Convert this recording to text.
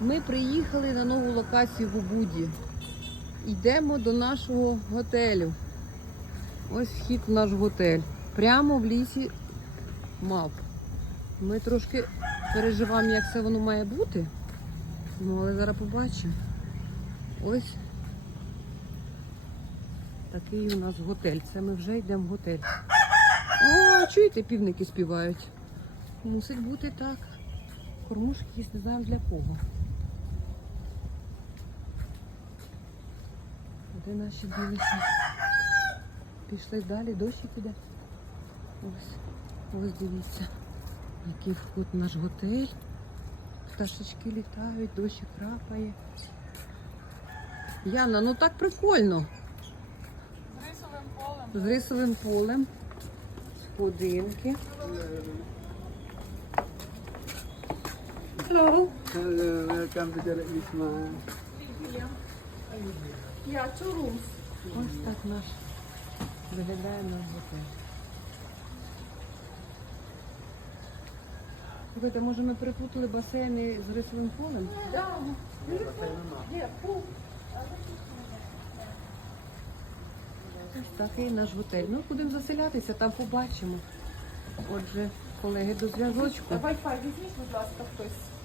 Ми приїхали на нову локацію в Убуді. Йдемо до нашого готелю. Ось вхід в наш готель. Прямо в лісі мав. Ми трошки переживаємо, як це воно має бути. Ну, але зараз побачимо. Ось такий у нас готель. Це ми вже йдемо в готель. О, чуєте, півники співають. Мусить бути так. Кормушки не знаємо для кого. Де наші ділися? Пішли далі, дощик іде. Ось, ось дивіться, який вход в наш готель. Пташечки літають, дощик крапає. Яна, ну так прикольно. З рисовим полем. З рисовим полем. Сходинки. Hello. Hello, welcome to the Isma. Я чурумс. Ось так наш виглядає наш готель. Слухайте, може ми перепутали басейни з рисовим полем? Да. Є, пул. Ось такий наш готель. Ну, будемо заселятися, там побачимо. Отже, колеги, до зв'язочку. Wi-Fi візьміть, будь ласка, хтось.